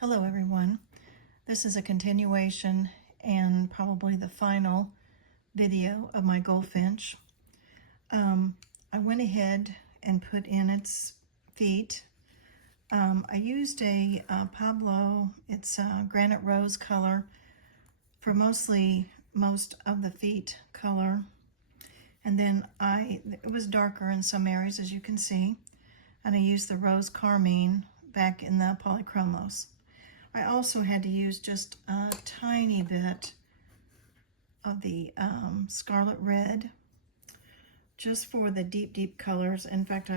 Hello everyone. This is a continuation and probably the final video of my Goldfinch. I went ahead and put in its feet. I used a Pablo, it's a granite rose color for most of the feet color. And then it was darker in some areas, as you can see. And I used the rose carmine back in the polychromos. I also had to use just a tiny bit of the scarlet red just for the deep colors. In fact,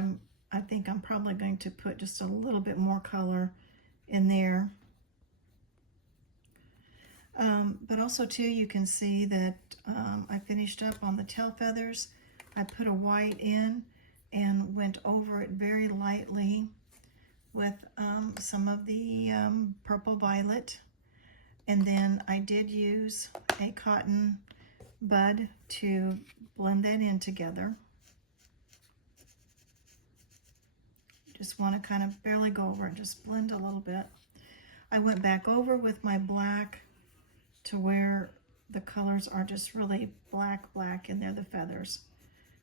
I think I'm probably going to put just a little bit more color in there. But also too, you can see that I finished up on the tail feathers. I put a white in and went over it very lightly with some of the purple violet, and then I did use a cotton bud to blend that in together. Just want to kind of barely go over and just blend a little bit. I went back over with my black to where the colors are just really black in there, the feathers.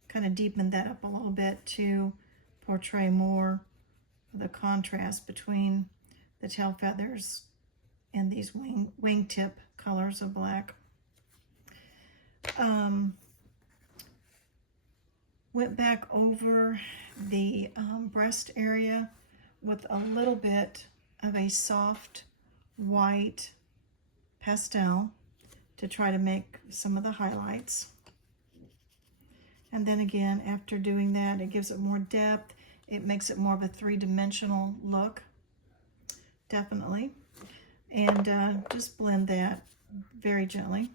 Kind of deepened that up a little bit to portray more the contrast between the tail feathers and these wingtip colors of black. Went back over the breast area with a little bit of a soft white pastel to try to make some of the highlights. And then again, after doing that, it gives it more depth. It makes it more of a three-dimensional look, definitely. And just blend that very gently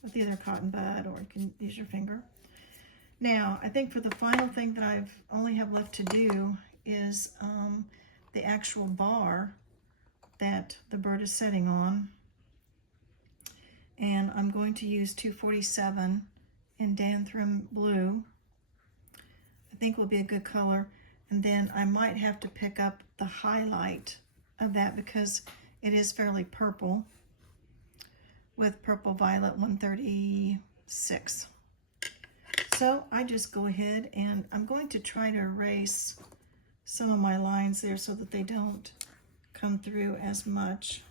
with either cotton bud, or you can use your finger. Now, I think for the final thing that I only have left to do is the actual bar that the bird is sitting on. And I'm going to use 247 in Danthrum Blue. I think will be a good color. And then I might have to pick up the highlight of that because it is fairly purple, with Purple Violet 136. So I just go ahead and I'm going to try to erase some of my lines there so that they don't come through as much.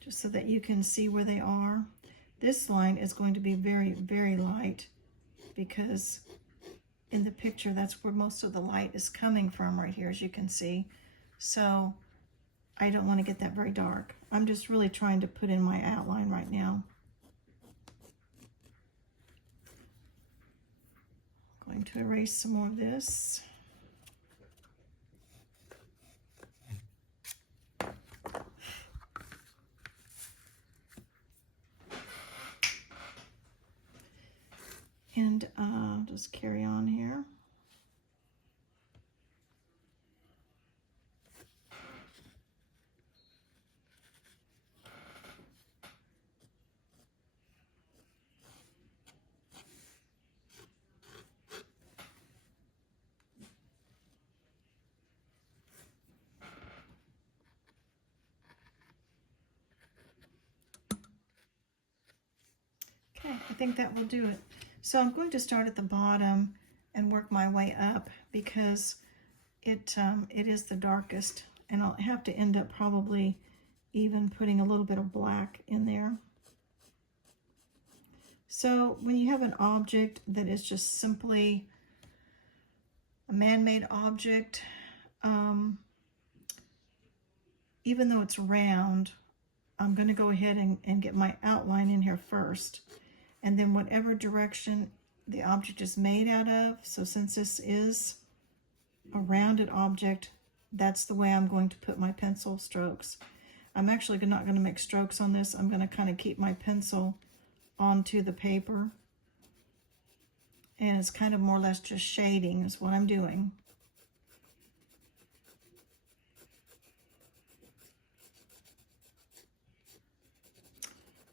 Just so that you can see where they are. This line is going to be very light because in the picture that's where most of the light is coming from right here, as you can see. So I don't want to get that very dark. I'm just really trying to put in my outline right now. I'm going to erase some more of this. And I'll just carry on here. Okay, I think that will do it. So I'm going to start at the bottom and work my way up because it is the darkest, and I'll have to end up probably even putting a little bit of black in there. So when you have an object that is just simply a man-made object, even though it's round, I'm going to go ahead and get my outline in here first. And then whatever direction the object is made out of, so since this is a rounded object, that's the way I'm going to put my pencil strokes. I'm actually not going to make strokes on this. I'm going to kind of keep my pencil onto the paper. And it's kind of more or less just shading is what I'm doing.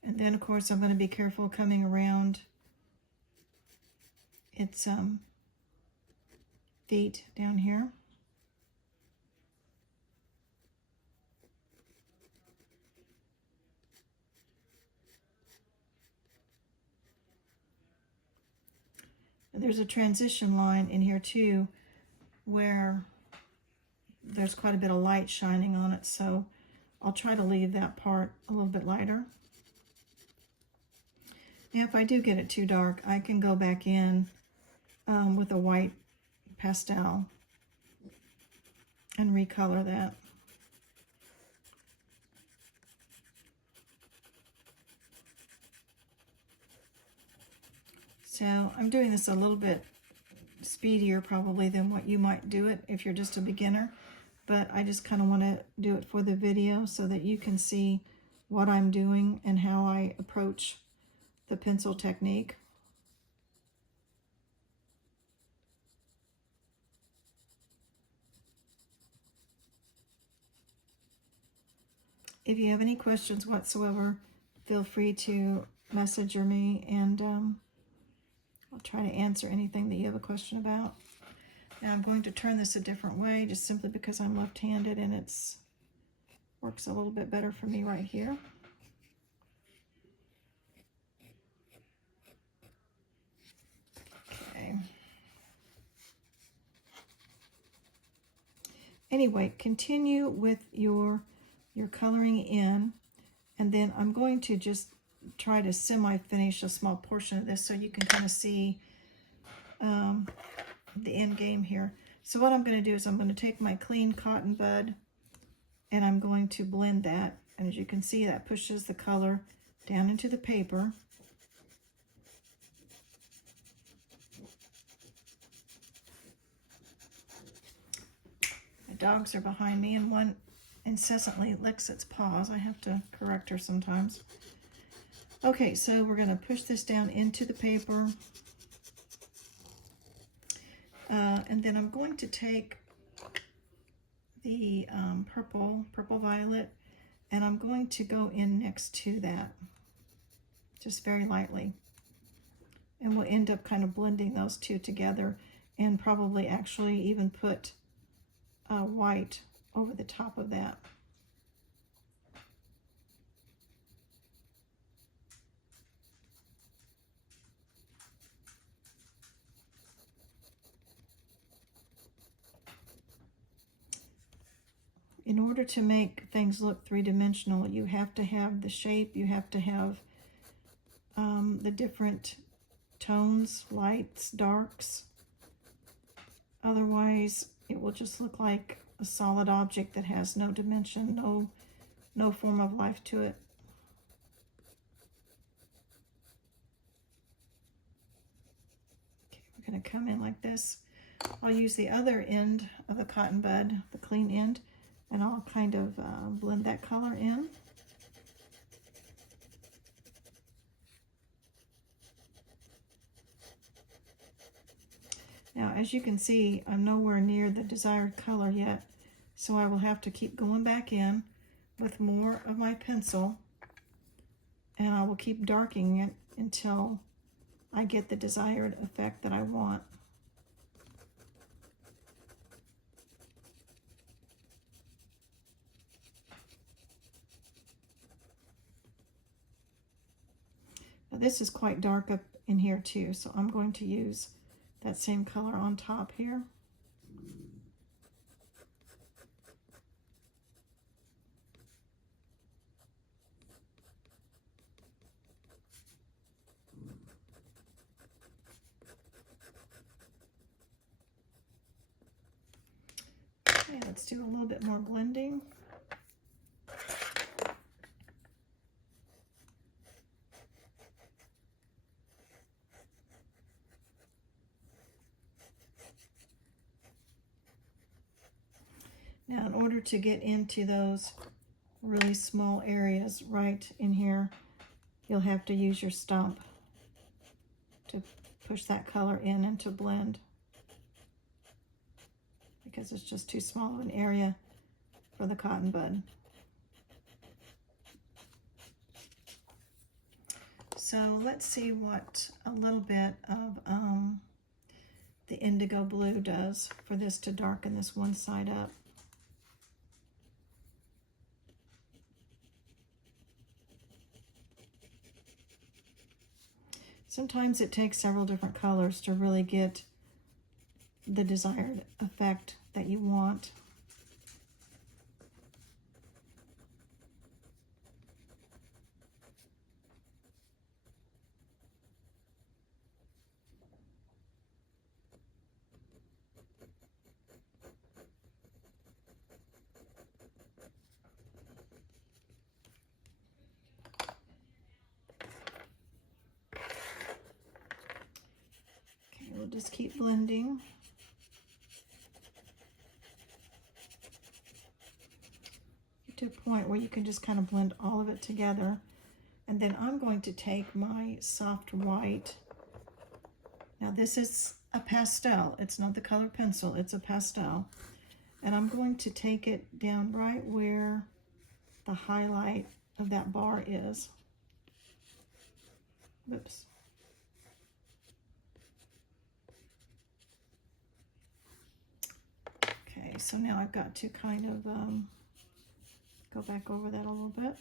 And then, of course, I'm going to be careful coming around its feet down here. There's a transition line in here too where there's quite a bit of light shining on it, so I'll try to leave that part a little bit lighter. Now if I do get it too dark, I can go back in with a white pastel and recolor that. So I'm doing this a little bit speedier probably than what you might do it if you're just a beginner, but I just kind of want to do it for the video so that you can see what I'm doing and how I approach the pencil technique. If you have any questions whatsoever, feel free to message me, and I'll try to answer anything that you have a question about. Now I'm going to turn this a different way, just simply because I'm left-handed and it's works a little bit better for me right here. Okay. Anyway, continue with your coloring in, and then I'm going to just try to semi-finish a small portion of this so you can kind of see the end game here. So what I'm going to do is I'm going to take my clean cotton bud and I'm going to blend that, and as you can see, that pushes the color down into the paper. My dogs are behind me and one incessantly licks its paws. I have to correct her sometimes. Okay, so we're going to push this down into the paper. And then I'm going to take the purple violet, and I'm going to go in next to that, just very lightly. And we'll end up kind of blending those two together, and probably actually even put white over the top of that. In order to make things look three-dimensional, you have to have the shape, you have to have the different tones, lights, darks. Otherwise, it will just look like a solid object that has no dimension, no form of life to it. Okay, we're going to come in like this. I'll use the other end of the cotton bud, the clean end, and I'll kind of blend that color in. Now, as you can see, I'm nowhere near the desired color yet, so I will have to keep going back in with more of my pencil, and I will keep darkening it until I get the desired effect that I want. Now, this is quite dark up in here too, so I'm going to use that same color on top here. Okay, let's do a little bit more blending. Now, in order to get into those really small areas right in here, you'll have to use your stump to push that color in and to blend, because it's just too small of an area for the cotton bud. So let's see what a little bit of the indigo blue does for this to darken this one side up. Sometimes it takes several different colors to really get the desired effect that you want. Okay, we'll just keep blending. Get to a point where you can just kind of blend all of it together. And then I'm going to take my soft white. Now this is a pastel. It's not the color pencil, it's a pastel. And I'm going to take it down right where the highlight of that bar is. Whoops. Okay, so now I've got to kind of go back over that a little bit.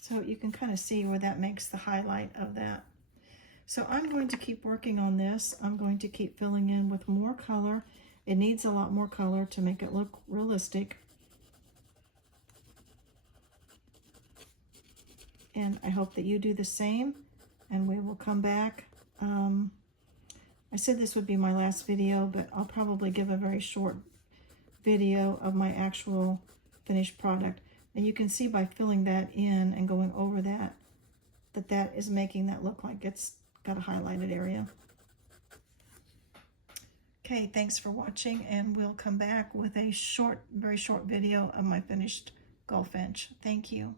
So you can kind of see where that makes the highlight of that. So I'm going to keep working on this. I'm going to keep filling in with more color. It needs a lot more color to make it look realistic. And I hope that you do the same, and we will come back. I said this would be my last video, but I'll probably give a very short video of my actual finished product. And you can see by filling that in and going over that, that is making that look like it's got a highlighted area. Okay, thanks for watching, and we'll come back with a short, very short video of my finished Goldfinch. Thank you.